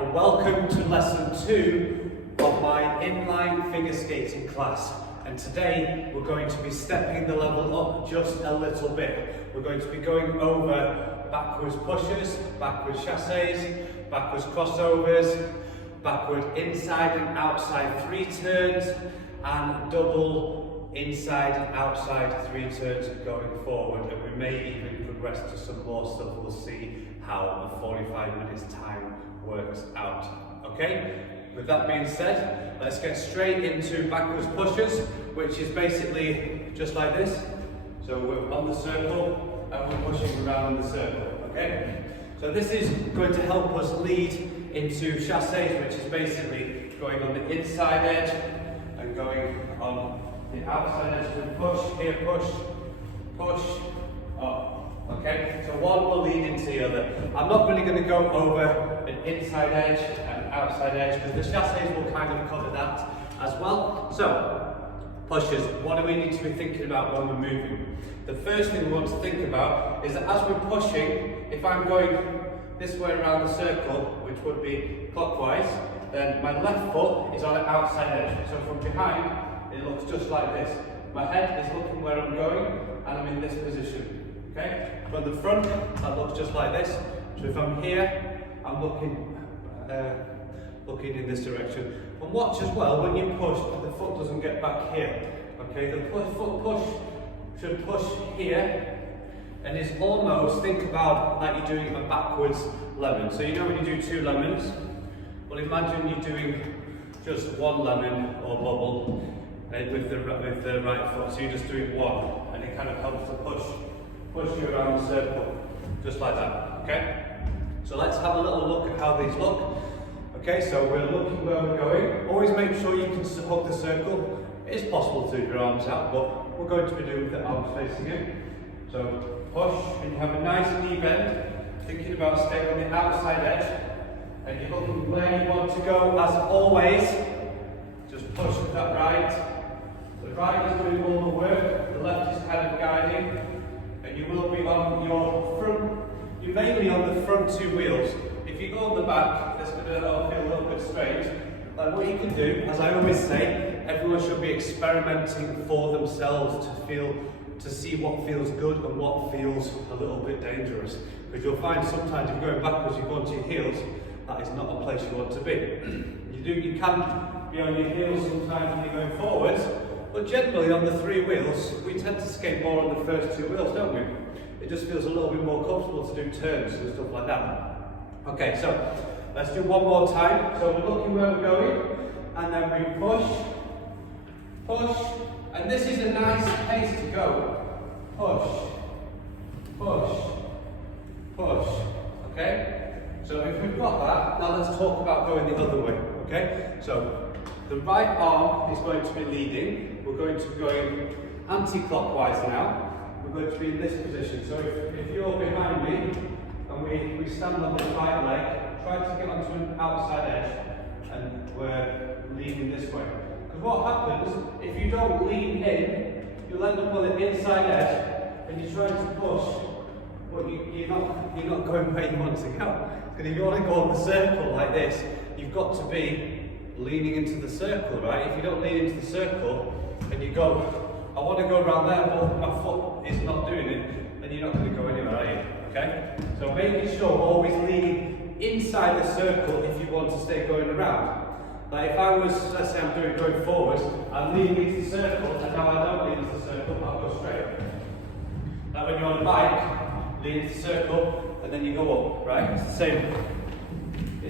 and welcome to lesson 2 of my inline figure skating class. And today we're going to be stepping the level up just a little bit. We're going to be going over backwards pushes, backwards chasses, backwards crossovers, backward inside and outside 3 turns, and double inside and outside 3 turns going forward. And we may even progress to some more stuff. We'll see how the 45 minutes time works out. Okay? With that being said, let's get straight into backwards pushes, which is basically just like this. So we're on the circle and we're pushing around in the circle. Okay? So this is going to help us lead into chasses, which is basically going on the inside edge and going on the outside edge. We push, here push, push, up. Okay, so one will lead into the other. I'm not really going to go over an inside edge and outside edge because the chassis will kind of cover that as well. So, pushes, what do we need to be thinking about when we're moving? The first thing we want to think about is that as we're pushing, if I'm going this way around the circle, which would be clockwise, then my left foot is on the outside edge. So from behind, it looks just like this. My head is looking where I'm going and I'm in this position. Okay? From the front, that looks just like this. So if I'm here, I'm looking in this direction. And watch as well, when you push, the foot doesn't get back here. Okay, the foot push should push here, and it's almost, think about like you're doing a backwards lemon. So you know when you do 2 lemons? Well, imagine you're doing just 1 lemon or bubble with the right foot. So you're just doing 1, and it kind of helps to push you around the circle, just like that, okay? So let's have a little look at how these look. Okay, so we're looking where we're going. Always make sure you can hug the circle. It is possible to do your arms out, but we're going to be doing with the arms facing in. So push, and you have a nice knee bend, thinking about staying on the outside edge, and you're looking where you want to go. As always, just push with that right. The right is doing all the work, the left is kind of guiding. And you will be on your front, you're mainly on the front 2 wheels. If you go on the back, that's going to feel a little bit strange. Like what you can do, as I always say, everyone should be experimenting for themselves to see what feels good and what feels a little bit dangerous. Because you'll find sometimes if you're going backwards, you go onto your heels, that is not a place you want to be. You can be on your heels sometimes when you're going forwards. But generally on the 3 wheels, we tend to skate more on the first 2 wheels, don't we? It just feels a little bit more comfortable to do turns and stuff like that. Okay, so let's do one more time. So we're looking where we're going, and then we push, push, and this is a nice pace to go. Push, push, push, okay? So if we've got that, now let's talk about going the other way, okay? So the right arm is going to be leading. We're going to be going anti-clockwise now. We're going to be in this position. So if you're behind me and we stand on this right leg, try to get onto an outside edge and we're leaning this way. Because what happens, if you don't lean in, you'll end up on the inside edge and you're trying to push, but you're not going where you want to go. Because if you want to go on the circle like this, you've got to be leaning into the circle, right? If you don't lean into the circle and you go, I want to go around there, but my foot is not doing it, then you're not going to go anywhere, are you? Okay? So making sure always leaning inside the circle if you want to stay going around. Like if I was, let's say I'm going forwards, I'm leaning into the circle, and now I don't lean into the circle, I'll go straight. Like when you're on a bike, lean into the circle, and then you go up, right? It's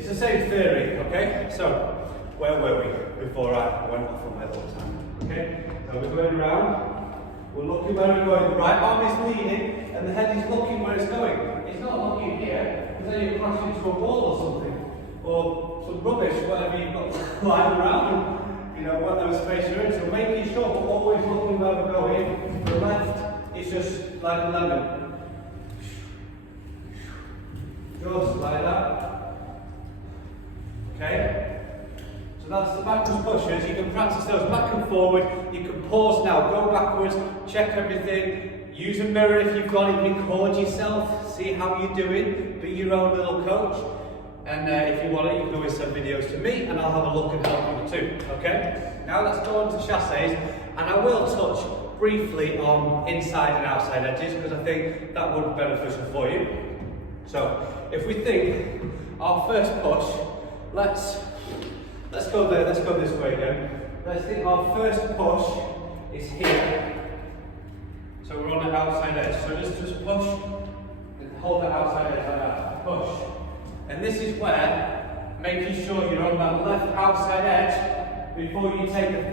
the same theory, okay? So, where were we before I went off on my little time? Okay, so we're going around, we're looking where we're going. The right arm is leaning and the head is looking where it's going. It's not looking here, because then you crash into a wall or something, or some rubbish, whatever you've got lying around, you know, whatever space you're in. So making sure we're always looking where we're going. The left is just like a lemon. Just like that. Okay? That's the backwards pushes. You can practice those back and forward. You can pause now, go backwards, check everything. Use a mirror if you've got it, record yourself, see how you're doing, be your own little coach. And if you want it, you can always send videos to me and I'll have a look and help you too, okay? Now let's go on to chassis, and I will touch briefly on inside and outside edges because I think that would be beneficial for you. So, if we think our first push, let's go there, let's go this way again. Let's think our first push is here. So we're on the outside edge. So just push and hold the outside edge like that. Push. And this is where making sure you're on that left outside edge before you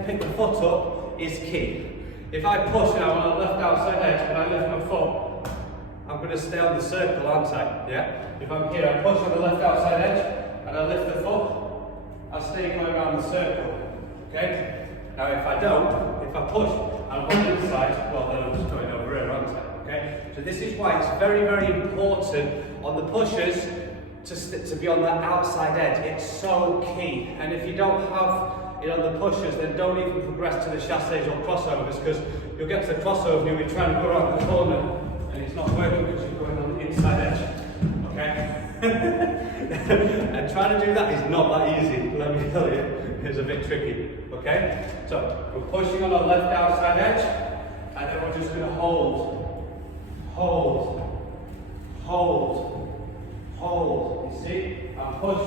pick the foot up is key. If I push now on the left outside edge and I lift my foot, I'm going to stay on the circle, aren't I? Yeah? If I'm here, I push on the left outside edge and I lift the foot, I'll stay going around the circle. Okay? Now if I don't, if I push and I'm on the inside, well then I'm just going over here, aren't I? Okay? So this is why it's very, very important on the pushes to be on that outside edge. It's so key. And if you don't have it on the pushes, then don't even progress to the chassis or crossovers, because you'll get to the crossover and you'll be trying to go around the corner and it's not working because you're going on the inside edge. Okay? And trying to do that is not that easy, let me tell you. It's a bit tricky. Okay? So we're pushing on our left outside edge, and then we're just going to hold. You see? And push,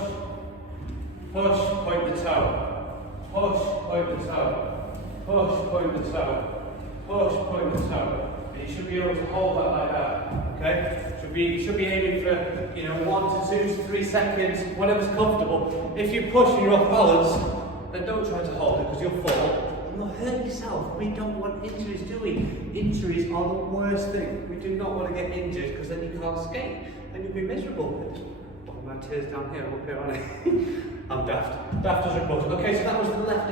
point the toe. Push, point the toe. Push, point the toe. Push, point the toe. And you should be able to hold that like that. Okay? You should be aiming for 1 to 2 to 3 seconds, whatever's comfortable. If you push and you're off balance, then don't try to hold it because you'll fall and you'll hurt yourself. We don't want injuries, do we? Injuries are the worst thing. We do not want to get injured because then you can't skate and you'll be miserable. Oh, my tears down here, up here, aren't I? I'm daft. Daft as a butt. Okay, so that was the left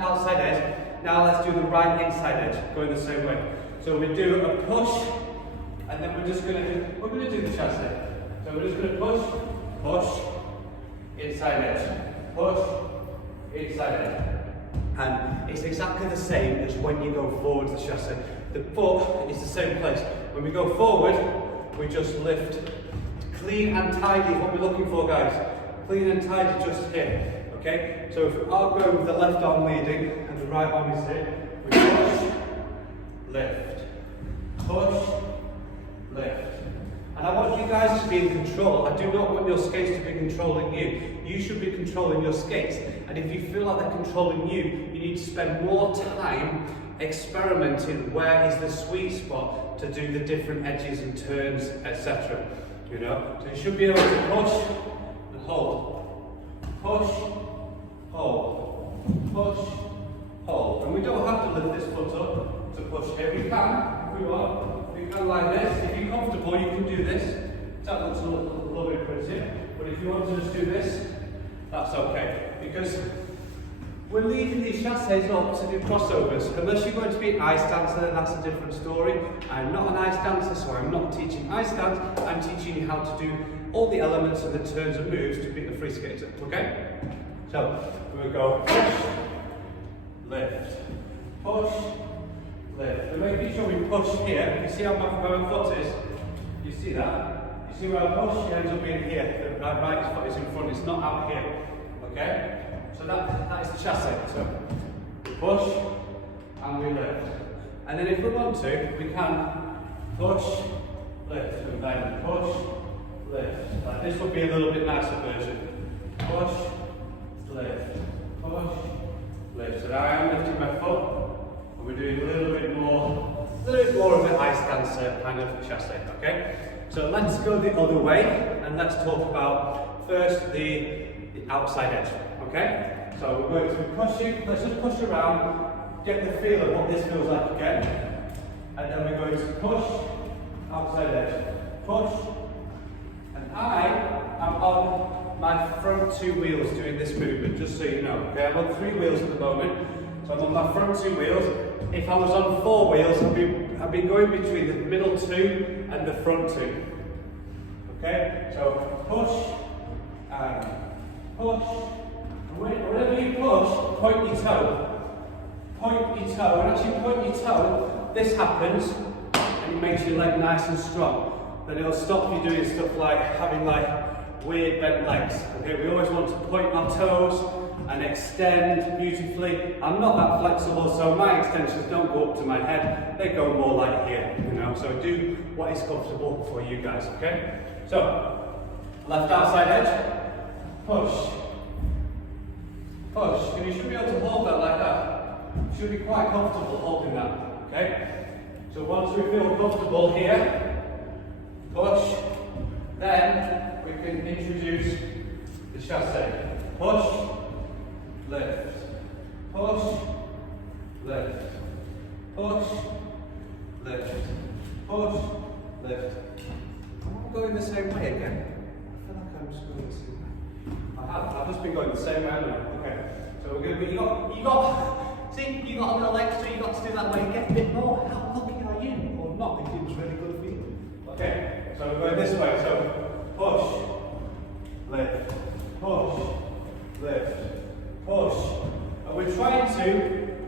outside edge. Now let's do the right inside edge, going the same way. So we do a push, and then we're going to do the chassis. So we're just going to push, inside edge, push, inside edge. And it's exactly the same as when you go forward the chassis. The foot is the same place. When we go forward, we just lift. Clean and tidy is what we're looking for, guys. Clean and tidy just here. Okay? So if I'll go with the left arm leading and the right arm is here, we push, lift, push, lift. And I want you guys to be in control. I do not want your skates to be controlling you. You should be controlling your skates. And if you feel like they're controlling you, you need to spend more time experimenting where is the sweet spot to do the different edges and turns, etc. So you should be able to push and hold. Push, hold. Push, hold. And we don't have to lift this foot up to push here. We can, if we want. We can like this. If you're comfortable, you can do this. That looks a little bit pretty. But if you want to just do this, that's okay. Because we're leaving these chassis up to do crossovers. Unless you're going to be an ice dancer, then that's a different story. I'm not an ice dancer, so I'm not teaching ice dance. I'm teaching you how to do all the elements and the turns and moves to beat the free skater. Okay? So, we go push, lift, push, lift. We're making sure we push here. You see how my foot is? You see that? You see where I push? It ends up being here. The right foot is in front, it's not out here. Okay? So that is the chassis. So we push and we lift. And then if we want to, we can push, lift, and then push, lift. Like this would be a little bit nicer version. Push, lift, push, lift. So now I am lifting my foot, and we're doing a little bit more of an ice dancer kind of chassis. Okay? So let's go the other way, and let's talk about first the outside edge. Okay? So we're going to be pushing, let's just push around, get the feel of what this feels like again. And then we're going to push, outside edge, push. And I am on my front 2 wheels doing this movement, just so you know. Okay, I'm on 3 wheels at the moment. So I'm on my front 2 wheels. If I was on 4 wheels, I'd be going between the middle 2 and the front 2. Okay? So push and push. Whenever you push, point your toe. Point your toe. And as you point your toe, this happens and it makes your leg nice and strong. Then it'll stop you doing stuff like having like weird bent legs. Okay, we always want to point our toes and extend beautifully. I'm not that flexible, so my extensions don't go up to my head, they go more like here, you know, so do what is comfortable for you guys, okay? So, left outside edge, push, push, and you should be able to hold that like that. You should be quite comfortable holding that, okay? So once we feel comfortable here, push, then we can introduce the chassé. Push, lift, push, lift, push, lift, push, lift. Am I going the same way again? I feel like I'm just going the same way. I've just been going the same way, haven't I? Okay. So we're going to be, you got a little extra, you got to do that way, get a bit more. How lucky are you? Or not, because it was really good for you. Okay, so we're going this way, so push, lift, push, lift, push. And we're trying to,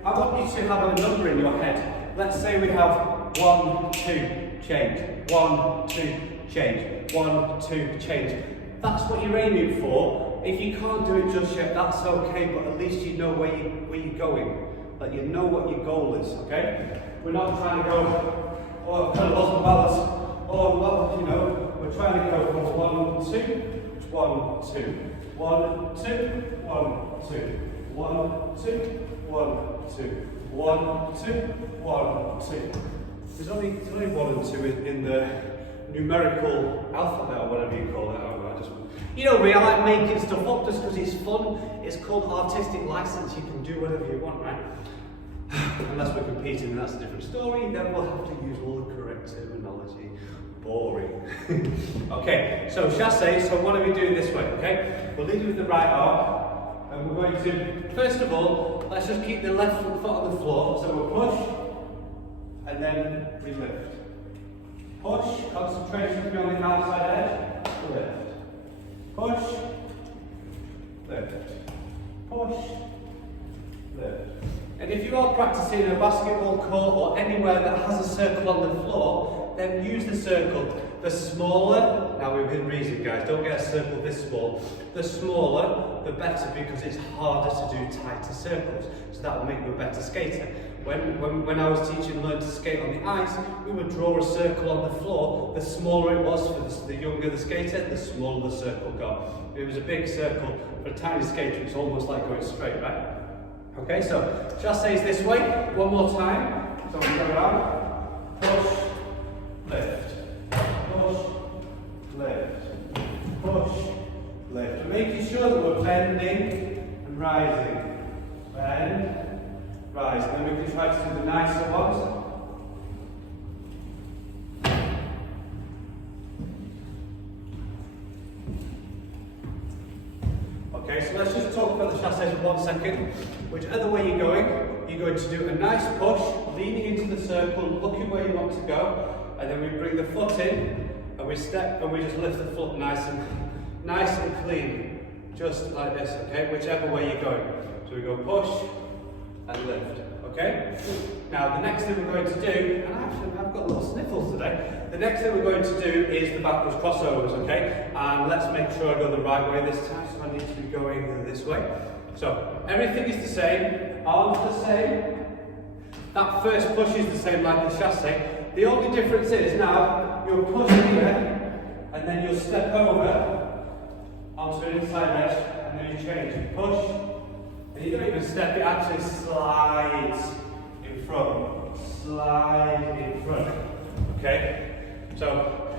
I want you to have a number in your head. Let's say we have 1, 2, change, 1, 2, change, 1, 2, change. That's what you're aiming for. If you can't do it just yet, that's okay, but at least you know where you're going. Like you know what your goal is, okay? We're not trying to go, oh, I've kind of lost my balance. Oh, well, you know, we're trying to go from 1, 2, 1, 2, 1, 2, 1, 2, 1, 2, 1, 2, 1, 2, 1, 2. There's only 1 and 2 in the numerical alphabet or whatever you call it. You know me, I like making stuff up just because it's fun. It's called artistic license. You can do whatever you want, right? Unless we're competing, and that's a different story. Then we'll have to use all the correct terminology. Boring. Okay, so chassé. So what are we doing this way? Okay, we'll lead with the right arm, and we're going to. First of all, let's just keep the left foot on the floor. So we'll push, and then we lift. Push. Concentration to be on the outside edge. Lift. Push, lift, push, lift. And if you are practicing in a basketball court or anywhere that has a circle on the floor, then use the circle. The smaller, now within reason guys, don't get a circle this small. The smaller, the better, because it's harder to do tighter circles. So that will make you a better skater. When I was teaching Learn to Skate on the ice, we would draw a circle on the floor. The smaller it was for the younger the skater, the smaller the circle got. If it was a big circle, for a tiny skater, it's almost like going straight, right? Okay, so chassé is this way. One more time. So we go around, push, lift, push, lift, push, lift. We're making sure that we're bending and rising. Bend, rise, and then we can try to do the nicer ones. Okay, so let's just talk about the chassés for 1 second. Whichever way you're going to do a nice push, leaning into the circle, looking where you want to go, and then we bring the foot in, and we step, and we just lift the foot nice and clean, just like this, okay, whichever way you're going. So we go push, and lift, okay? Now the next thing we're going to do, and actually I've got little sniffles today, the next thing we're going to do is the backwards crossovers, okay? And let's make sure I go the right way this time, so I need to be going this way. So everything is the same, arms the same, that first push is the same like the chassé. The only difference is now you'll push here, and then you'll step over onto an inside edge, and then you change, push, and you don't even step, it actually slides in front. Slide in front. Okay? So,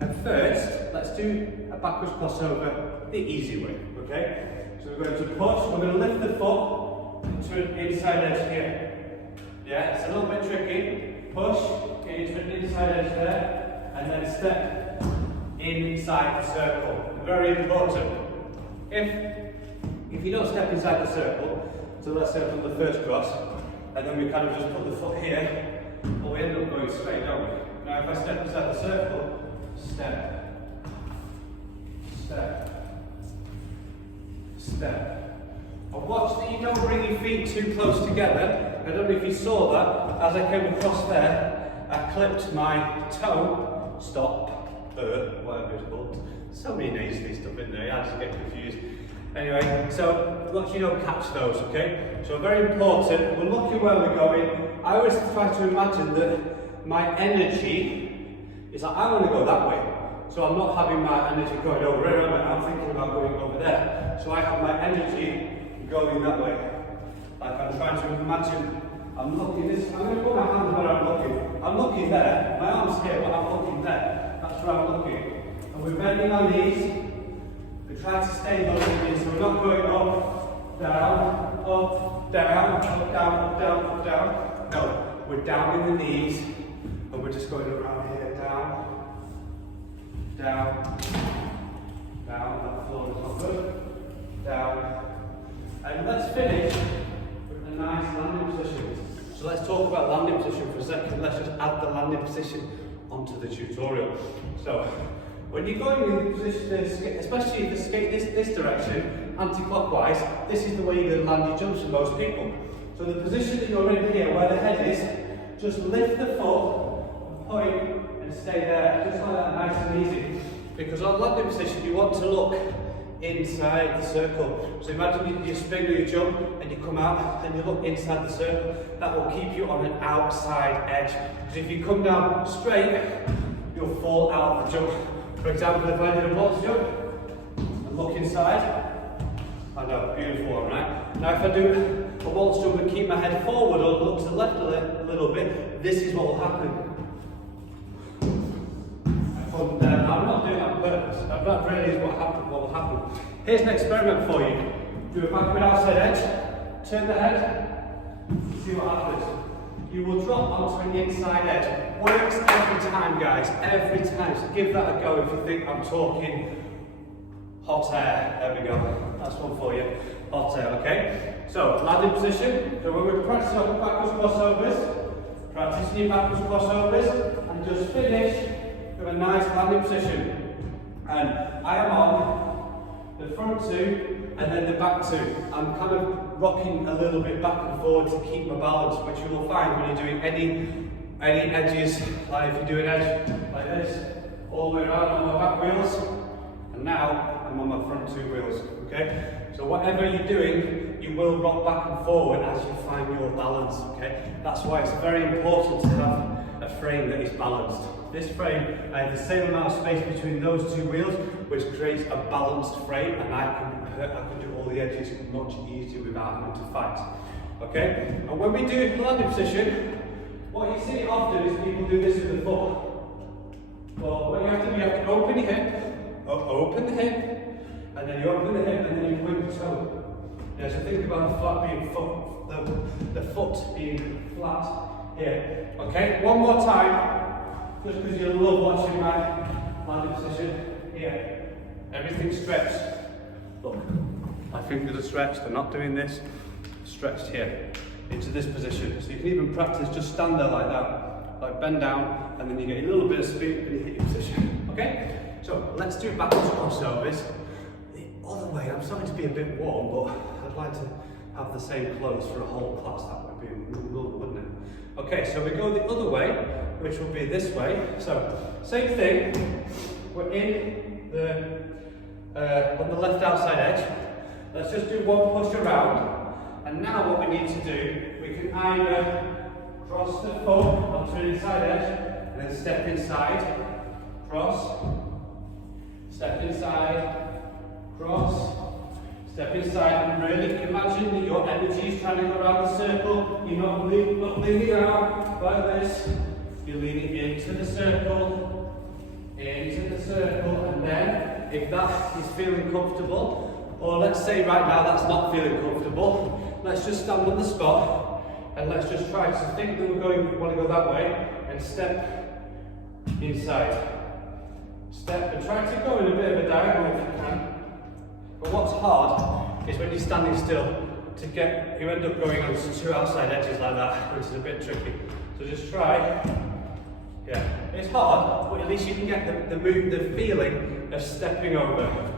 at first, let's do a backwards crossover the easy way. Okay? So we're going to push, we're going to lift the foot into an inside edge here. Yeah, it's a little bit tricky. Push, get into an inside edge there, and then step inside the circle. Very important. If you don't step inside the circle, so let's say I've done the first cross, and then we kind of just put the foot here, well, we end up going straight, don't we? Now if I step inside the circle, step, step, step. And watch that you don't bring your feet too close together. I don't know if you saw that, as I came across there, I clipped my toe, stop, whatever it's called, So many names for these stuff in there, I just get confused. Anyway, so once you don't catch those, okay? So very important, we're looking where we're going. I always try to imagine that my energy is like, I want to go that way. So I'm not having my energy going over here, I'm thinking about going over there. So I have my energy going that way. Like I'm trying to imagine, I'm looking this, I'm going to put my hands where I'm looking. I'm looking there, my arm's here, but I'm looking there. That's where I'm looking. And we're bending our knees. We try to stay low in these, so we're not going up, down, up, down, up, down, up, down, up, down. No, we're down in the knees, and we're just going around here, down, down, down, that floor is not good, down. And let's finish with a nice landing position. So let's talk about landing position for a second. Let's just add the landing position onto the tutorial. So, when you're going in the position, especially if you skate this direction, anti-clockwise, this is the way you're going to land your jumps for most people. So the position that you're in here, where the head is, just lift the foot, and point, and stay there, just like that, nice and easy. Because on landing position, you want to look inside the circle. So imagine you spin or you jump, and you come out, and you look inside the circle. That will keep you on an outside edge. Because if you come down straight, you'll fall out of the jump. For example, if I did a waltz jump and look inside, I know, beautiful one, right? Now if I do a waltz jump and keep my head forward or look to the left a little bit, this is what will happen. I'm not doing that on purpose, that really is what will happen. Here's an experiment for you. Do a backward outside edge, turn the head, see what happens. You will drop onto an inside edge. Works every time, guys, every time. So give that a go if you think I'm talking hot air. There we go. That's one for you. Hot air, okay? So, landing position. So when we're practicing our backwards crossovers, practicing your backwards crossovers, and just finish with a nice landing position. And I am on the front two and then the back two. I'm kind of rocking a little bit back and forward to keep my balance, which you will find when you're doing any edges, like if you do an edge like this, all the way around on my back wheels, and now I'm on my front two wheels, okay? So whatever you're doing, you will rock back and forward as you find your balance, okay? That's why it's very important to have a frame that is balanced. This frame, I have the same amount of space between those two wheels, which creates a balanced frame, and I can do all the edges much easier without having to fight. Okay? And when we do landing position, what you see often is people do this with the foot. Well, what you have to open your hip, open the hip, and then you open the hip, and then you point the toe. Yeah, so think about the foot being flat here. Okay? One more time. Just because you love watching my landing position. Here. Everything's stretched. Look, my fingers are stretched, they're not doing this. Stretched here, into this position. So you can even practice, just stand there like that. Like bend down, and then you get a little bit of speed and you hit your position. Okay? So let's do backwards crossovers. The other way, I'm starting to be a bit warm, but I'd like to have the same clothes for a whole class. That would be cool, wouldn't it? Okay, so we go the other way, which will be this way. So, same thing, we're in on the left outside edge. Let's just do one push around. And now what we need to do, we can either cross the foot onto an inside edge, and then step inside, cross, step inside, cross, step inside, and really imagine that your energy is trying to go around the circle. You're not leaning out like this. You're leaning into the circle, and then if that is feeling comfortable, or let's say right now that's not feeling comfortable, let's just stand on the spot and let's just try to think that we want to go that way and step inside. Step and try to go in a bit of a diagonal if you can. But what's hard is when you're standing still, you end up going on two outside edges like that, which is a bit tricky. So just try. Yeah, it's hard, but at least you can get the feeling of stepping over.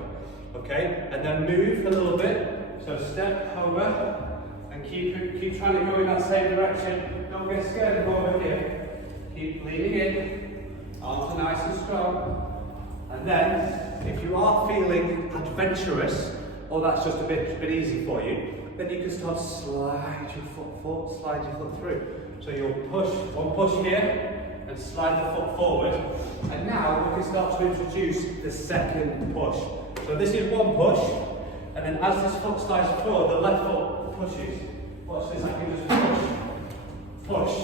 Okay, and then move a little bit. So step over and keep trying to go in that same direction. Don't get scared of over here. Keep leaning in, arms are nice and strong, and then if you are feeling adventurous, or that's just a bit easy for you, then you can start slide your foot forward, slide your foot through. So you'll push, one push here, and slide the foot forward. And now we can start to introduce the second push. So this is one push, and then as this foot slides forward, the left foot pushes. Watch this, I can just push.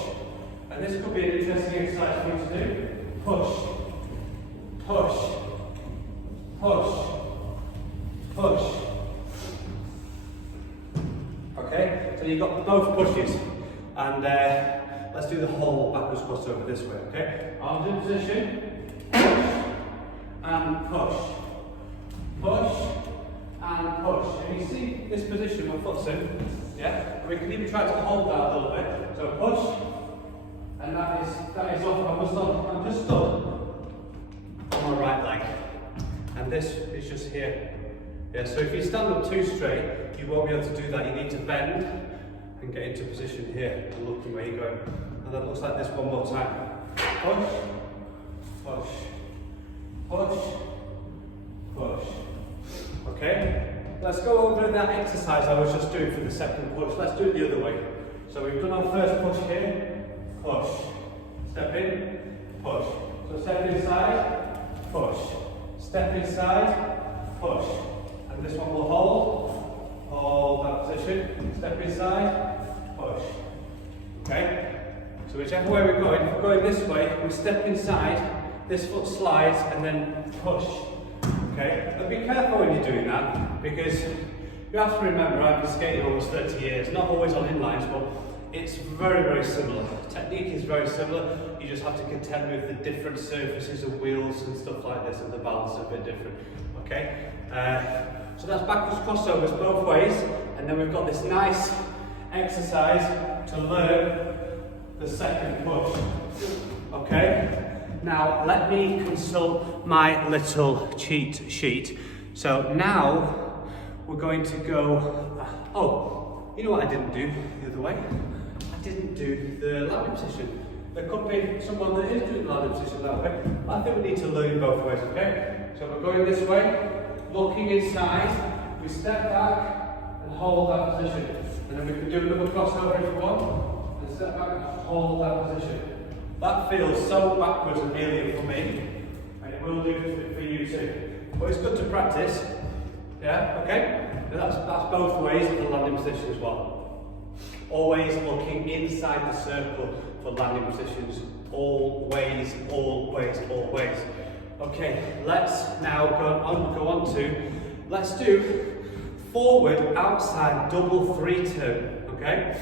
And this could be an interesting exercise for you to do. Push, push, push, push. Okay, so you've got both pushes. And let's do the whole backwards crossover this way, okay? Arms in position, push, and push. Push, and push. And you see this position, my foot's in, yeah? And we can even try to hold that a little bit. So push, and that is off. I'm just stood on my right leg. And this is just here. Yeah, so if you stand up too straight, you won't be able to do that. You need to bend and get into position here and looking where you're going. And that looks like this one more time. Push, push, push, push. Okay? Let's go over that exercise I was just doing for the second push. Let's do it the other way. So we've done our first push here, push. Step in, push. So step inside, push. Step inside, push. And this one will hold that position. Step inside, push. Okay? So whichever way we're going, if we're going this way, we step inside, this foot slides, and then push. Okay? But be careful when you're doing that, because you have to remember, I've been skating almost 30 years, not always on inlines, but it's very, very similar. Technique is very similar. You just have to contend with the different surfaces of wheels and stuff like this, and the balance is a bit different. Okay? So that's backwards crossovers both ways, and then we've got this nice exercise to learn the second push. Okay? Now let me consult my little cheat sheet. So now we're going to go, oh, you know what I didn't do the other way? I didn't do the landing position. There could be someone that is doing the landing position that way. I think we need to learn it both ways, okay? So we're going this way, looking inside, we step back and hold that position. And then we can do another crossover if you want, and step back and hold that position. That feels so backwards and alien for me, and it will do it for you too. But it's good to practice, yeah, okay? That's both ways of the landing position as well. Always looking inside the circle for landing positions. Always, always, always. Okay, let's now go on to, let's do forward outside double 3-turn, okay?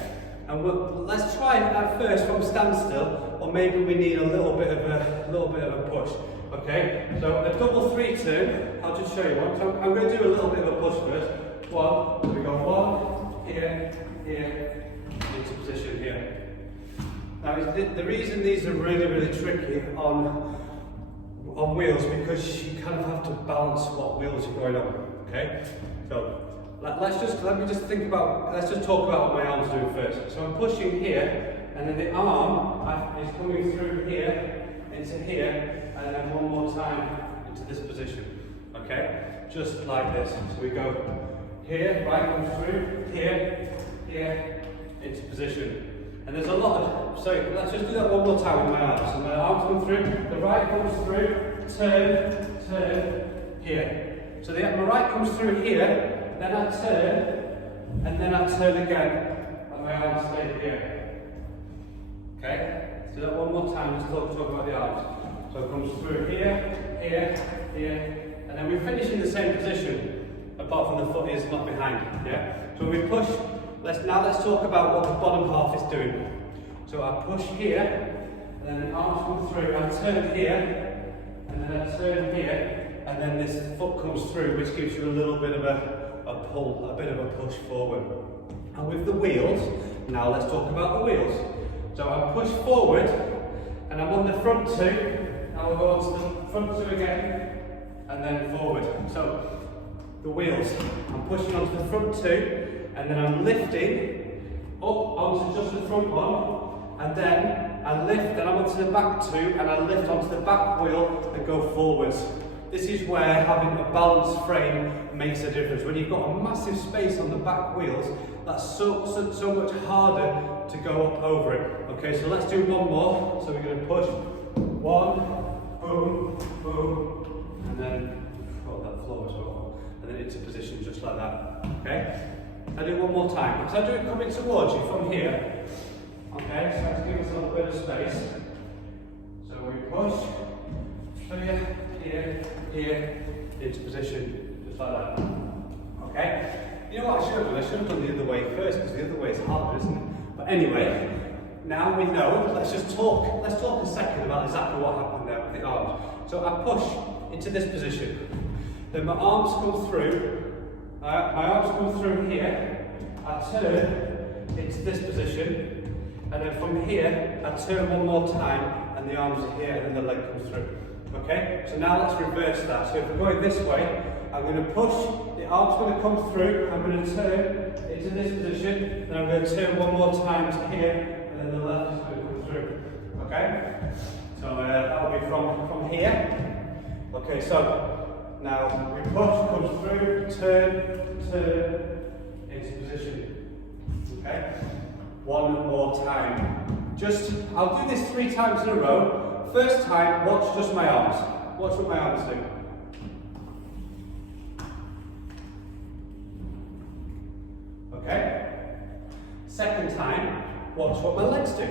And let's try it at first from standstill, or maybe we need a little bit of a push. Okay, so a double 3-turn. I'll just show you one. So I'm going to do a little bit of a push first. One. So we go one here, here, into position here. Now the reason these are really, really tricky on wheels, because you kind of have to balance what wheels are going on. Okay, so. Let's just talk about what my arm's doing first. So I'm pushing here, and then the arm is coming through here, into here, and then one more time into this position. Okay? Just like this. So we go here, right comes through, here, here, into position. And there's a lot of, so let's just do that one more time with my arms. So my arms come through, the right comes through, turn, here. So my right comes through here, then I turn, and then I turn again, and my arms stay here. Okay? So that one more time, let's talk about the arms. So it comes through here, here, here, and then we finish in the same position, apart from the foot is not behind, yeah? So we push, let's talk about what the bottom half is doing. So I push here, and then the arms come through, I turn here, and then I turn here, and then this foot comes through, which gives you a little bit of a pull, a bit of a push forward. And with the wheels, now let's talk about the wheels. So I push forward, and I'm on the front two, now we'll go on to the front two again, and then forward. So the wheels, I'm pushing onto the front two, and then I'm lifting up onto just the front one, and then I lift, then I'm onto the back two, and I lift onto the back wheel and go forwards. This is where having a balanced frame makes a difference. When you've got a massive space on the back wheels, that's so much harder to go up over it. Okay, so let's do one more. So we're going to push 1, boom, boom, and then hold that floor as well, and then into position just like that. Okay, I do one more time because I do it coming towards you from here. Okay, so let's give us a little bit of space. So we push here, into position just like that. Okay. You know what I should have done? I should have done the other way first because the other way is harder, isn't it? But anyway, now we know. Let's talk a second about exactly what happened there with the arms. So I push into this position. Then my arms come through. My arms come through here. I turn into this position, and then from here I turn one more time, and the arms are here, and then the leg comes through. Okay. So now let's reverse that. So if we're going this way, I'm going to push, the arm's going to come through, I'm going to turn into this position, then I'm going to turn one more time to here, and then the left is going to come through. Okay? So that'll be from here. Okay, so now we push, comes through, turn, into position. Okay? One more time. I'll do this 3 times in a row. First time, watch just my arms. Watch what my arms do. Okay. Second time, watch what my legs do.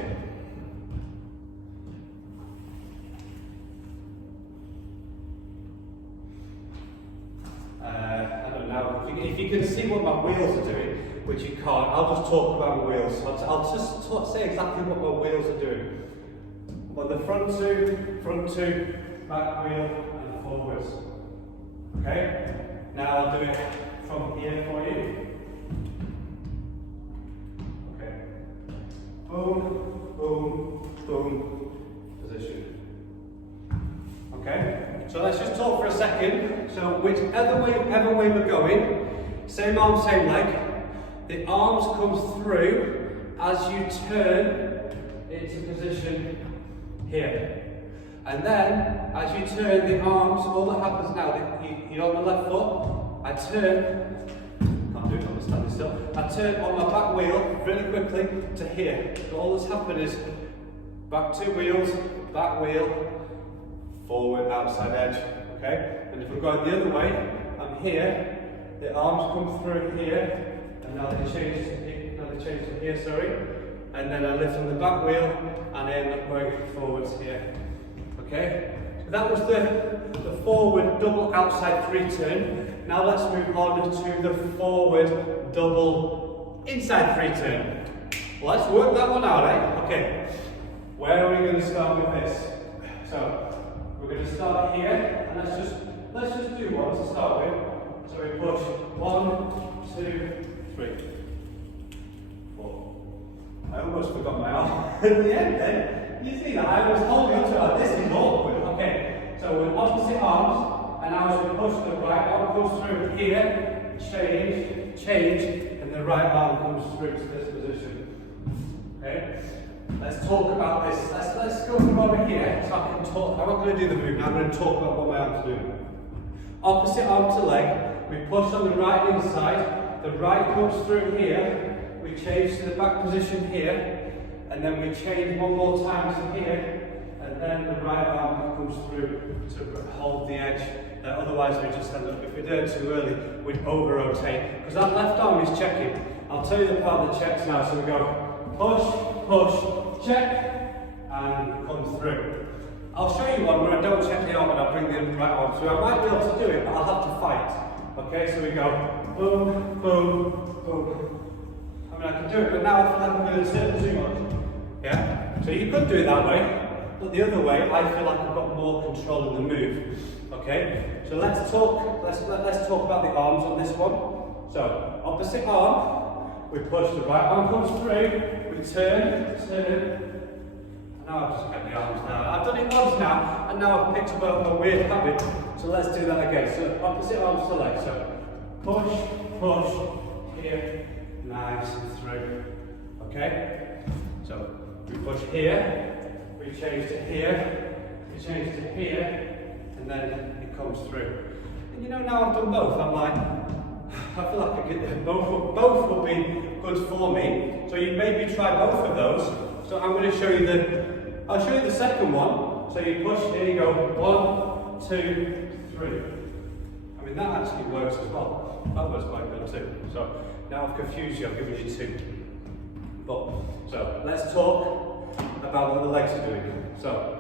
I don't know, if you can see what my wheels are doing, which you can't, I'll just talk about my wheels. I'll just say exactly what my wheels are doing. On the front two, back wheel, and forwards. Okay? Now I'll do it from here for you. Boom, boom, boom, position. Okay, so let's just talk for a second. So whichever way we're going, same arm, same leg, the arms come through as you turn into position here. And then, as you turn the arms, all that happens now, you're on the left foot, I turn, I'm standing still. I turn on my back wheel really quickly to here. So all that's happened is back 2 wheels, back wheel, forward, outside edge. Okay? And if we're going the other way, I'm here, the arms come through here, and now they change to here, sorry. And then I lift on the back wheel and I end up going forwards here. Okay? So that was the forward double outside 3 turn. Now let's move on to the forward double inside 3 turn. Let's work that one out, eh? Okay. Where are we going to start with this? So we're going to start here, and let's just do one to start with. So we push 1, 2, 3, 4. I almost forgot my arm at the end then. You see that? I was holding on to it. This is awkward. Okay. So with opposite arms. And now as we push, the right arm comes through here, change, and the right arm comes through to this position. Okay? Let's talk about this. Let's go from over here so I can talk. I'm not going to do the movement, I'm going to talk about what my arms do. Opposite arm to leg, we push on the right inside, the right comes through here, we change to the back position here, and then we change one more time to here, and then the right arm comes through to hold the edge. Otherwise we just end up, if we do it too early, we'd over-rotate. Because that left arm is checking. I'll tell you the part that checks now. So we go push, check, and come through. I'll show you one where I don't check the arm and I bring the right arm through. I might be able to do it, but I'll have to fight. Okay, so we go boom, boom, boom. I mean, I can do it, but now I feel like I'm going to turn too much. Yeah? So you could do it that way. But the other way, I feel like I've got more control in the move. Okay, so let's talk about the arms on this one. So opposite arm, we push, the right arm comes through, we turn. And now I've just got the arms down. I've done it once now, and now I've picked up a weird habit. So let's do that again. So opposite arms to leg. So push, here, nice and through. Okay, so we push here. We change to here, we change to here, and then it comes through. And you know, now I've done both, I'm like, I feel like I could, both will be good for me. So you maybe try both of those. So I'm going to show you I'll show you the second one. So you push, here you go, 1, 2, 3. I mean, that actually works as well. That works quite good too. So now I've confused you, I've given you 2. So let's talk about what the legs are doing. So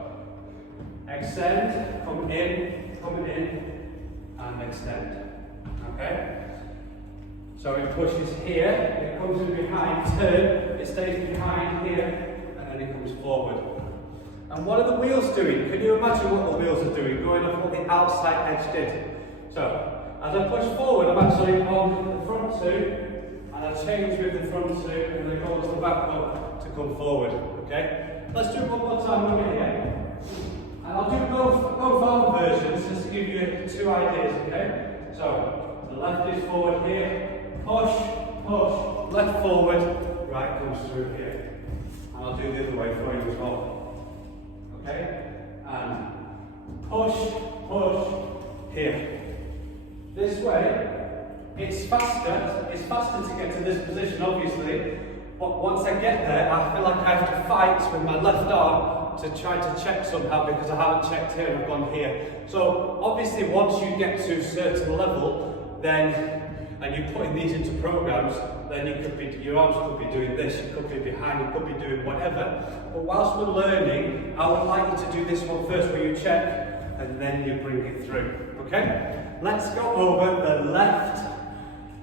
extend, come in, and extend. Okay? So it pushes here, it comes in behind, turn, it stays behind here, and then it comes forward. And what are the wheels doing? Can you imagine what the wheels are doing, going off what the outside edge did? So, as I push forward, I'm actually on the front 2, and I change with the front 2, and then go onto the back one to come forward, okay? Let's do it one more time, look at here. And I'll do both arm versions, just to give you 2 ideas, okay? So, the left is forward here, push, push, left forward, right comes through here. And I'll do the other way for you as well. Okay? And push, push, here. This way, it's faster to get to this position, obviously, but once I get there, I feel like I have to fight with my left arm to try to check somehow because I haven't checked here and I've gone here. So obviously once you get to a certain level, then, and you put these into programs, then your arms could be doing this, you could be behind, you could be doing whatever. But whilst we're learning, I would like you to do this one first where you check and then you bring it through, okay? Let's go over the left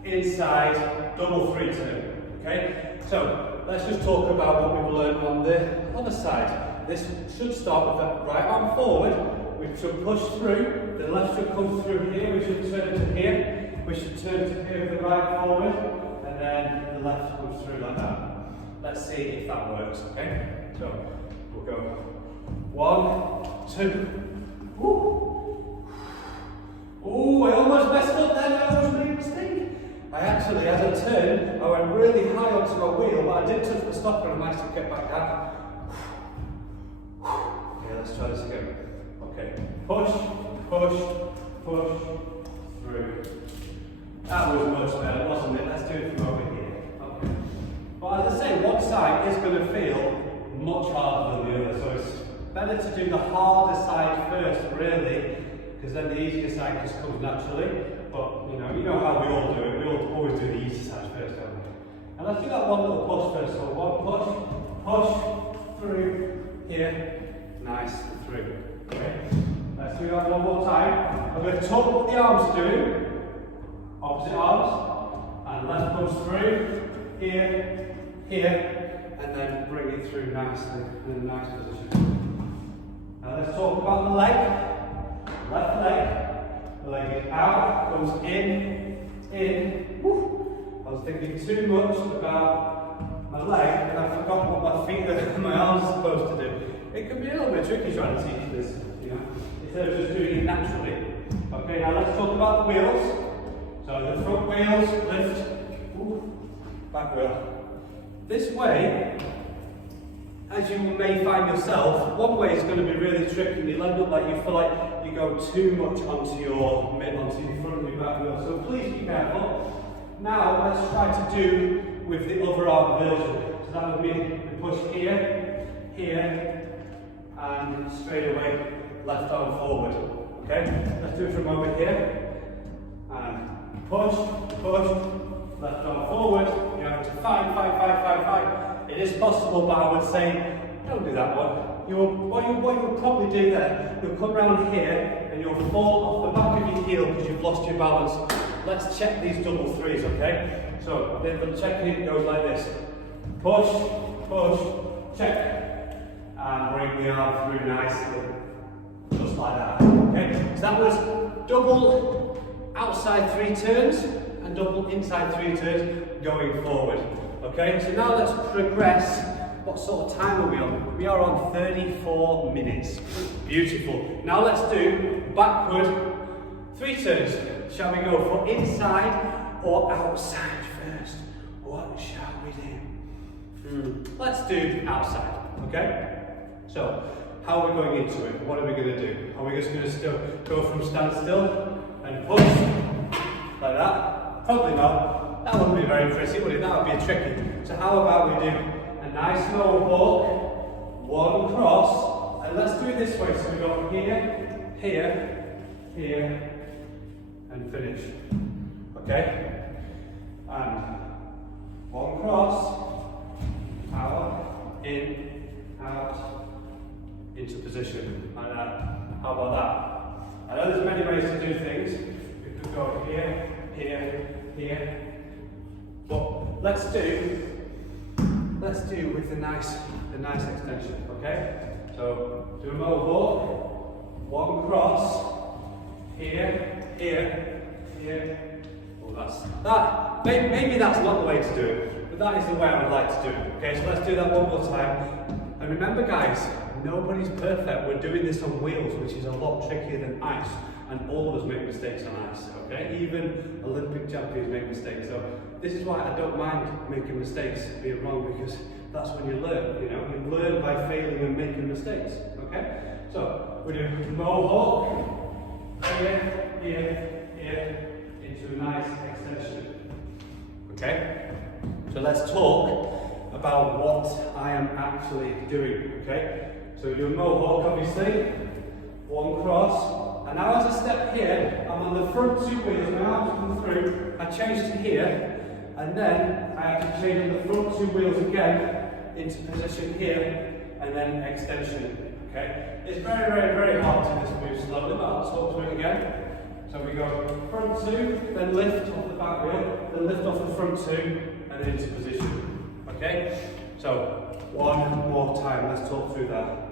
inside double 3 turn, okay? So let's just talk about what we've learned on the other side. This should start with that right arm forward, we should push through, the left should come through here, we should turn to here, we should turn to here with the right forward, and then the left comes through like that. Let's see if that works, okay? So we'll go 1, 2, oh, I almost messed up then, I almost made a mistake. I actually, as I turned, I went really high onto my wheel, but I did touch the stopper and I managed to get back down. Okay, let's try this again. Okay, push, push, push, through. That was much better, wasn't it? Let's do it from over here. Okay. But as I say, one side is going to feel much harder than the other, so it's better to do the harder side first, really, because then the easier side just comes naturally. But you know how we all do it. We all always do the easy side first, don't we? And let's do that one little push first. So 1 push, push, through, here, nice, and through. Okay. Let's do that one more time. I'm going to talk what the arms are doing. Opposite arms, and left comes through, here, here, and then bring it through nicely in a nice position. Now let's talk about the leg. Left leg, the leg is out, comes in, woo. I was thinking too much about my leg and I forgot what my feet and my arms are supposed to do. It can be a little bit tricky trying to teach this, instead of just doing it naturally. Okay, now let's talk about the wheels. So the front wheels, lift, back wheel. This way, as you may find yourself, one way is going to be really tricky and you'll end up like you feel like you go too much onto your front of your back wheel. So please be careful. Now let's try to do with the other arm version. So that would mean we push here, here, and straight away left arm forward. Okay? Let's do it from over here. And push, push, left arm forward. You have to fight. It is possible, but I would say, don't do that one. What you'll probably do there, you'll come around here and you'll fall off the back of your heel because you've lost your balance. Let's check these double 3s, okay? So, the technique goes like this. Push, push, check. And bring the arm through nicely. Just like that, okay? So that was double outside 3 turns and double inside 3 turns going forward. Okay, so now let's progress. What sort of time are we on? We are on 34 minutes. Beautiful. Now let's do backward 3 turns. Shall we go for inside or outside first? What shall we do? Let's do outside, okay? So, how are we going into it? What are we going to do? Are we just going to still go from standstill and push like that? Probably not. That wouldn't be very pretty, would it? That would be tricky. So how about we do a nice mohawk, one cross, and let's do it this way. So we go here, here, here, and finish. Okay? And one cross, out, in, out, into position, like that. How about that? I know there's many ways to do things. We could go here, here, here. But let's do with the nice extension, okay? So do a mohawk, one cross, here, here, here. Oh, that. Maybe that's not the way to do it, but that is the way I would like to do it. Okay, so let's do that one more time. And remember, guys, nobody's perfect. We're doing this on wheels, which is a lot trickier than ice. And all of us make mistakes on ice, okay? Even Olympic champions make mistakes. So this is why I don't mind making mistakes, being wrong, because that's when you learn, you know? You learn by failing and making mistakes, okay? So we do mohawk, here, here, here, into a nice extension, okay? So let's talk about what I am actually doing, okay? So we do a mohawk, obviously, one cross. And now as I step here, I'm on the front two wheels, my arms come through, I change to here, and then I have to change on the front two wheels again, into position here, and then extension, okay? It's very, very, very hard to just move slowly, but I'll talk through it again. So we go front two, then lift off the back wheel, then lift off the front two, and then into position, okay? So, one more time, let's talk through that.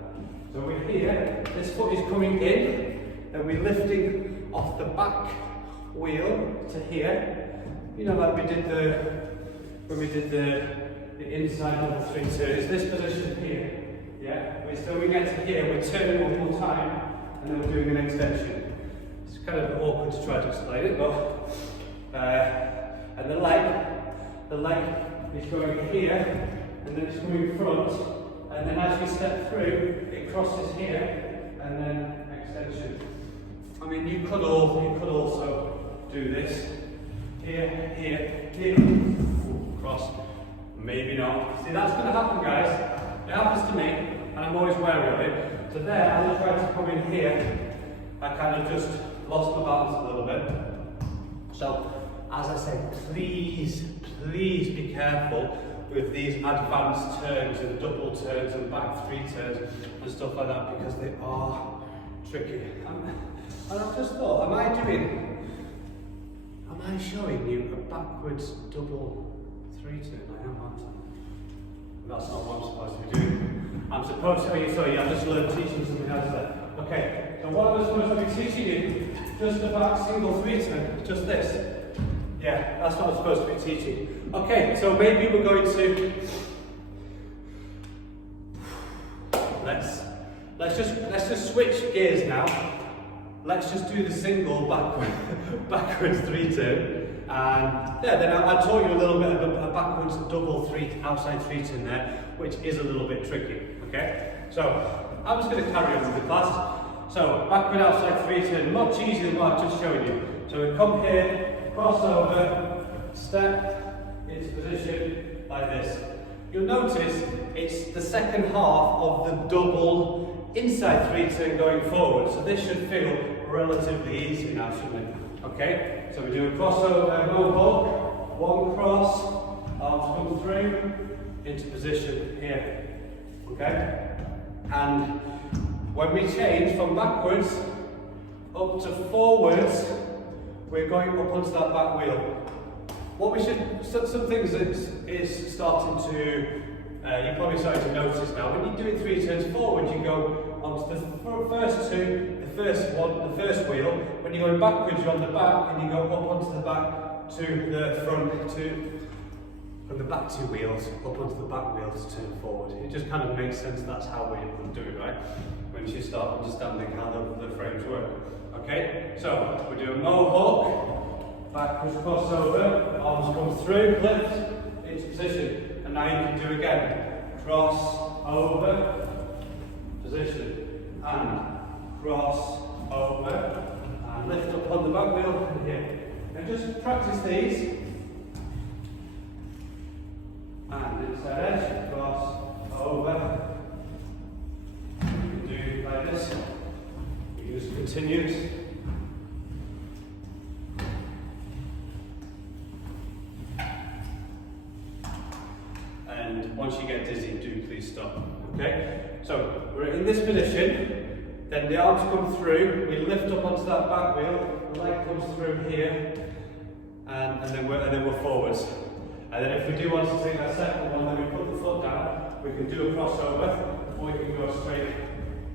So we're here, this foot is coming in, and we're lifting off the back wheel to here. You know, like we did when we did the inside level 3 turn. It's this position here. Yeah. So we get to here, we're turning one more time, and then we're doing an extension. It's kind of awkward to try to explain it, but and the leg is going here, and then it's coming front, and then as you step through, it crosses here, and then extension. I mean, you could also do this. Here, here, here. Ooh, cross. Maybe not. See, that's going to happen, guys. It happens to me, and I'm always wary of it. So there, as I tried to come in here, I kind of just lost my balance a little bit. So, as I said, please be careful with these advanced turns and double turns and back 3 turns and stuff like that, because they are tricky. And I've just thought, am I showing you a backwards double 3 turn? I am, aren't I? That's not what I'm supposed to be doing. I'm supposed to, sorry, I just learned teaching something else there. Okay, so what I'm supposed to be teaching you, just a back single 3 turn, just this. Yeah, that's what I'm supposed to be teaching. Okay, so maybe we're going to, let's just switch gears now. Let's just do the single backwards 3 turn, and yeah, then I taught you a little bit of a backwards double 3 outside 3 turn there, which is a little bit tricky. Okay, so I'm just going to carry on with the class. So backward outside 3 turn, much easier than what I've just shown you. So we come here, cross over, step into position like this. You'll notice it's the second half of the double inside 3 turn going forward, so this should feel relatively easy now, shouldn't it? Okay, so we do a crossover mohawk, one cross, arms come through, into position here. Okay, and when we change from backwards up to forwards, we're going up onto that back wheel. What we should, some things is starting to, you're probably starting to notice now, when you're doing 3 turns forward, you go onto the first 2, the first wheel. When you're going backwards, you're on the back, and you go up onto the back to the front, from the back 2 wheels, up onto the back wheels to turn forward. It just kind of makes sense, that's how we do it, right? Once you start understanding how the frames work. Okay, so we do a mohawk, backwards crossover, arms come through, lift, into position. And now you can do again. Cross, over, position. and cross over, and lift up on the back wheel and here. And just practice these. And inside edge, cross over. You can do like this. You just continues. And once you get dizzy, do please stop. Okay? So we're in this position, then the arms come through, we lift up onto that back wheel, the leg comes through here, and then we're forwards. And then if we do want to take that second one, then we put the foot down, we can do a crossover, or we can go straight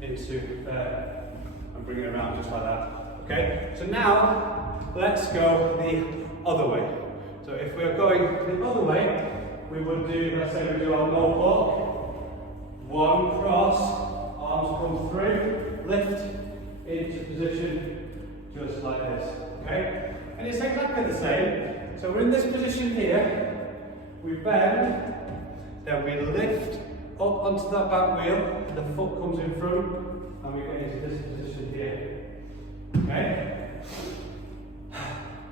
into there and bring it around just like that. Okay? So now, let's go the other way. So if we're going the other way, we would do, let's say we do our mohawk. One cross, arms come through, lift into position just like this. Okay? And it's exactly the same. So we're in this position here, we bend, then we lift up onto that back wheel, and the foot comes in front, and we get into this position here. Okay?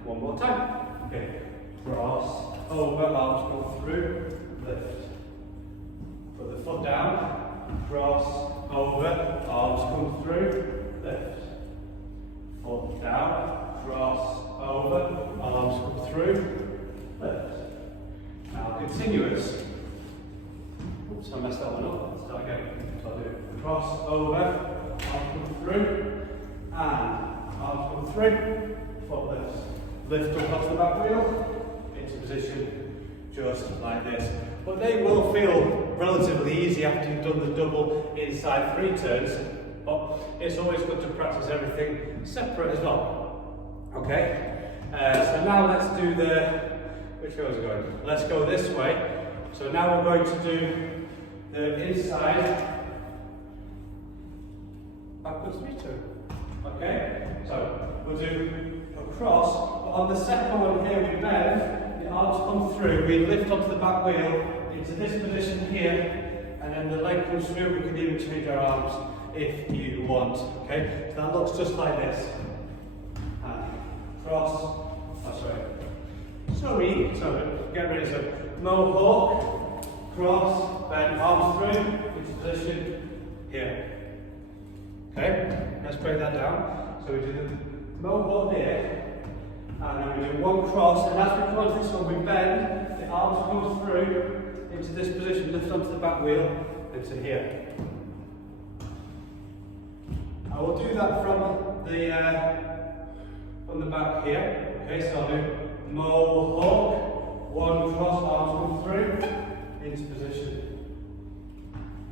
One more time. Okay. Cross, over, arms go through, lift. Put the foot down, cross, over, arms come through, lift. Foot down, cross, over, arms come through, lift. Now continuous. Oops, I messed that one up. Let's start again. So I'll do cross, over, arms come through, and arms come through, foot lifts. Lift up onto the back wheel, into position, just like this. But they will feel relatively easy after you've done the double inside 3 turns, but it's always good to practice everything separate as well. Okay? So now let's do which way was it going? Let's go this way. So now we're going to do the inside backwards 3 turn. Okay? So we'll do a cross, but on the second one here we bend, the arms come through, we lift onto the back wheel into this position here, and then the leg comes through. We can even change our arms if you want. Okay? So that looks just like this. And cross, sorry, get rid of it. Mohawk, cross, bend, arms through, into position here. Okay? Let's break that down. So we do the mohawk here, and then we do one cross, and as we come onto this one, we bend, the arms come through into this position, lift onto the back wheel, into here. I will do that from the back here. Okay, so I'll do mohawk, one cross, arms come through, into position.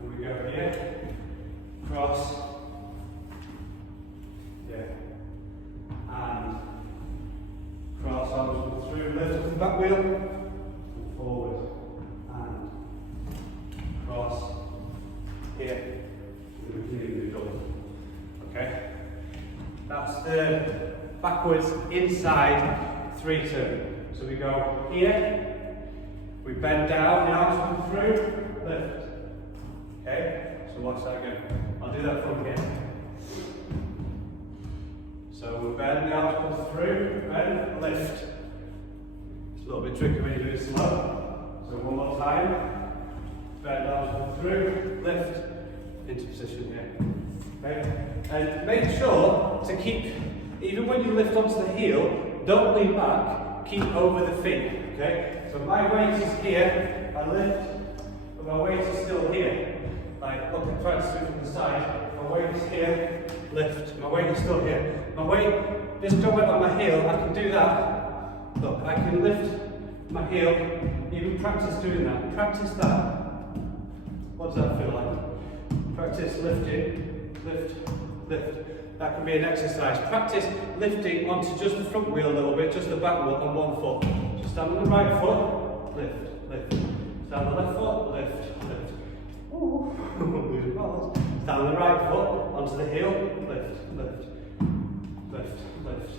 And we go here, cross, yeah, and cross, arms come through, lift up the back wheel, and forward, and cross, here, and we continue to double. Okay? That's the backwards inside 3 turn. So we go here, we bend down, the arms come through, lift. Okay? So watch that again. I'll do that from here. So we bend, the arms come through, bend, lift. It's a little bit tricky when you do it slow. So one more time. Bend, arms come through, lift, into position here. Okay? And make sure to keep, even when you lift onto the heel, don't lean back, keep over the feet. Okay? So my weight is here, I lift, but my weight is still here. Like, look, I'm trying to do it from the side. My weight is here, lift. My weight is still here. My weight, this joint on my heel, I can do that. Look, I can lift my heel, even practice doing that. Practice that. What does that feel like? Practice lifting, lift, lift. That can be an exercise. Practice lifting onto just the front wheel a little bit, just the back wheel on one foot. So stand on the right foot, lift, lift. Stand on the left foot, lift, lift. Losing balance. Stand on the right foot, onto the heel, lift, lift, lift, lift,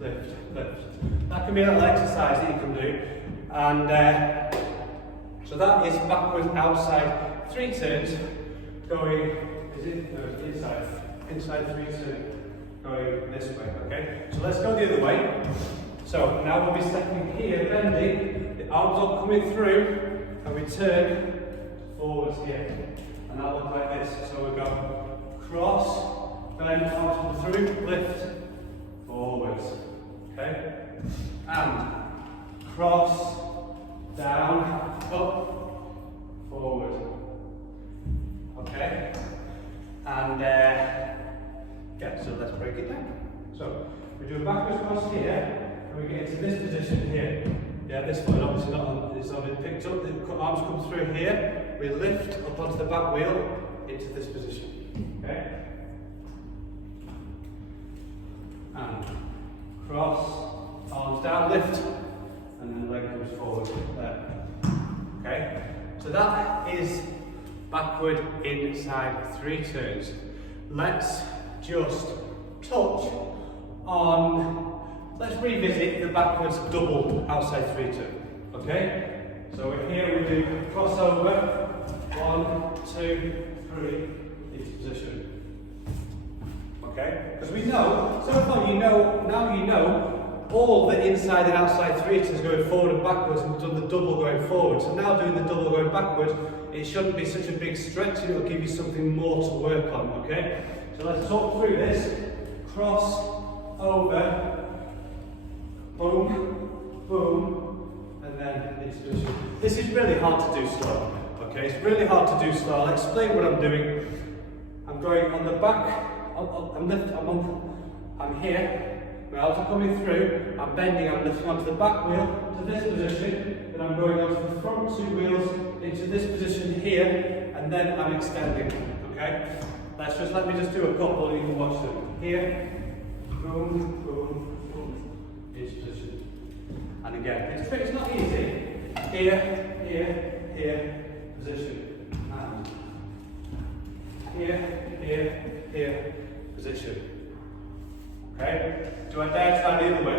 lift, lift. That can be a little exercise that you can do. And so that is backwards outside 3 turns, going is it? No, it's inside. Inside 3, 2. Going this way, okay? So let's go the other way. So now we'll be stepping here, bending, the arms are coming through, and we turn forwards here. And that'll look like this. So we go cross, bend, arms come through, lift, forwards. Okay? And cross, down, up, forward. Okay? And yeah, so let's break it down. So we do a backwards cross here, and we get into this position here. Yeah, this foot obviously it's not been picked up. The arms come through here. We lift up onto the back wheel into this position. Okay? And cross, arms down, lift, and then the leg comes forward. There. Okay? So that is backward, inside, 3 turns. Let's just touch on, let's revisit the backwards double outside 3 turn. Okay? So we're here, we do crossover, 1, 2, 3, into position. Okay? Because we know, so far you know, now you know all the inside and outside 3 turns going forward and backwards, and we've done the double going forward. So now doing the double going backwards, it shouldn't be such a big stretch, and it'll give you something more to work on, okay? So let's talk through this. Cross, over, boom, boom, and then into position. This is really hard to do slow, okay? It's really hard to do slow. I'll explain what I'm doing. I'm going on the back, I'm here, my arms are coming through, I'm bending, I'm lifting onto the back wheel to this position, then I'm going onto the front 2 wheels into this position here, and then I'm extending, okay? Let me just do a couple and you can watch them. Here, boom, boom, boom, into position. And again, it's not easy. Here, here, here, position. And here, here, here, position. Okay? Do I dare try the other way?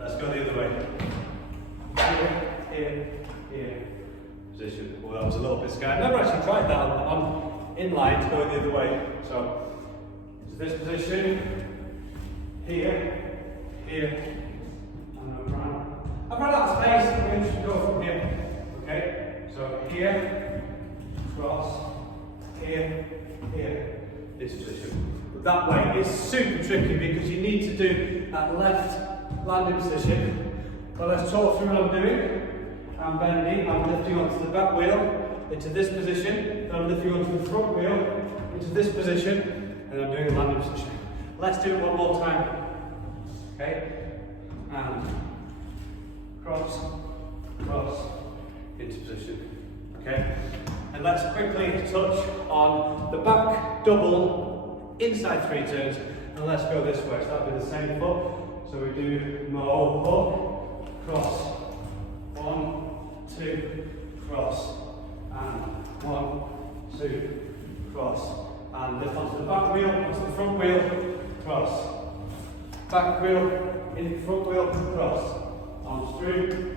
Let's go the other way. Here, here, here, position. Well, that was a little bit scary. I've never actually tried that on inline to go the other way. So, into this position, here, here, and I've run out of space, I'm going to go from here. Okay? So, here, cross, here, here, this position. That way is super tricky because you need to do that left landing position. But let's talk through what I'm doing. I'm bending, I'm lifting onto the back wheel into this position, then I'm lifting onto the front wheel into this position, and I'm doing a landing position. Let's do it one more time. Okay? And cross, cross, into position. Okay? And let's quickly touch on the back double inside 3 turns, and let's go this way. So that'll be the same foot. So we do mo, hook, cross, 1, 2, cross, and 1, 2, cross, and lift onto the back wheel, onto the front wheel, cross, back wheel, in front wheel, cross, arms through.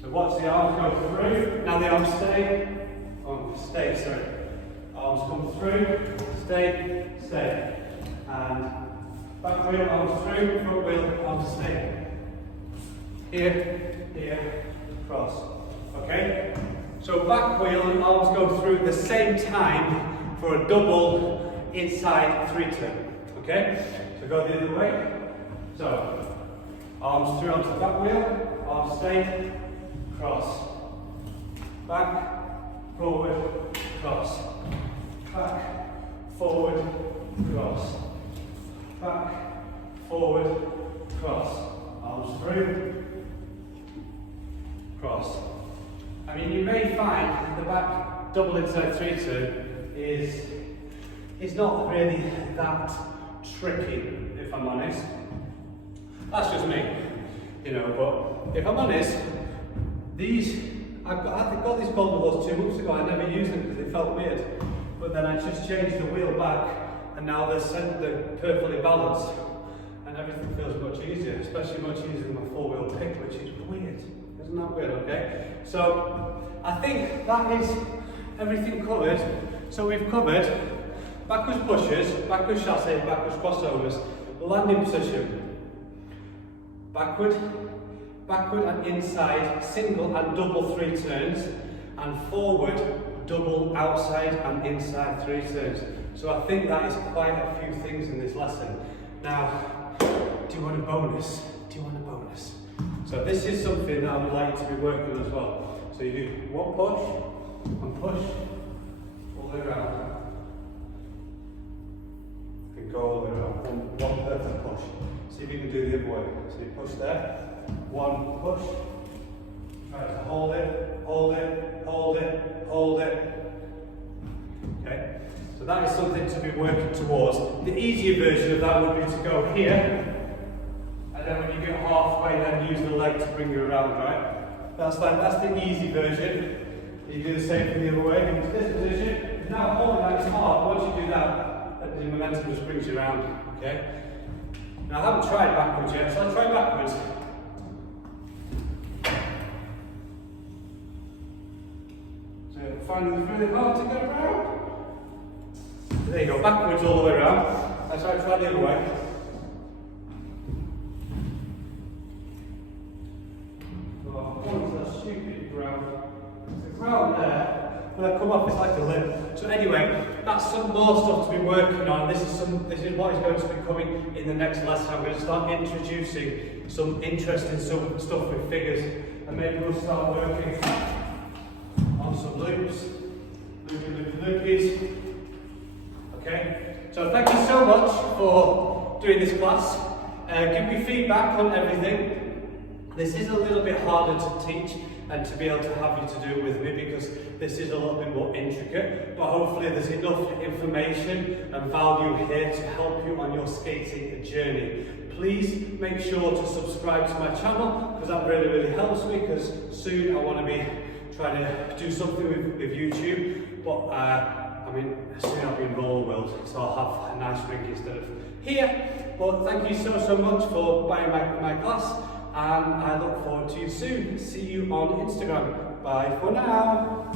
So watch the arms go through. Now the arms stay, sorry. Arms come through, stay, and back wheel, arms through, front wheel, arms stay. Here, here, cross. Okay? So back wheel and arms go through at the same time for a double inside 3 turn. Okay? So go the other way. So arms through onto the back wheel, arms stay, cross. Back, forward, cross. Back, forward, cross. Back, forward, cross. Arms through, cross. I mean, you may find the back double inside 3 turn is not really that tricky, if I'm honest. That's just me, you know, but if I'm honest, I got these golden balls 2 months ago. I never used them because they felt weird. But then I just changed the wheel back, and now they're perfectly balanced, and everything feels much easier, especially much easier than my 4-wheel pick, which is weird. Isn't that weird? Okay. So I think that is everything covered. So we've covered backwards pushes, backwards chasse, backwards crossovers, landing position, backward, backward and inside, single and double 3 turns, and forward, double outside and inside 3 turns. So I think that is quite a few things in this lesson. Now, do you want a bonus? Do you want a bonus? So this is something that I would like to be working on as well. So you do one push, all the way around. You can go all the way around. One perfect push. See if you can do the other way. So you push there, one push. Try to hold it, hold it, hold it, hold it. Okay? So that is something to be working towards. The easier version of that would be to go here, and then when you get halfway, then use the leg to bring you around, right? That's the easy version. You do the same thing the other way. Into this position. Now holding that is hard. Once you do that, the momentum just brings you around. Okay? Now I haven't tried backwards yet, so I'll try backwards. So finding it really hard to go around. There you go, backwards all the way around. Let's try the other way. That stupid ground. The ground there, when I come up, it's like a lip. So anyway, that's some more stuff to be working on. This is what is going to be coming in the next lesson. I'm going to start introducing some interesting stuff with figures, and maybe we'll start working on some loops, loopies. Okay, so thank you so much for doing this class. Give me feedback on everything. This is a little bit harder to teach and to be able to have you to do it with me because this is a little bit more intricate, but hopefully there's enough information and value here to help you on your skating journey. Please make sure to subscribe to my channel because that really helps me, because soon I want to be trying to do something with YouTube, but soon I'll be in Roller World, so I'll have a nice rink instead of here. But thank you so much for buying my class, and I look forward to you soon. See you on Instagram. Bye for now.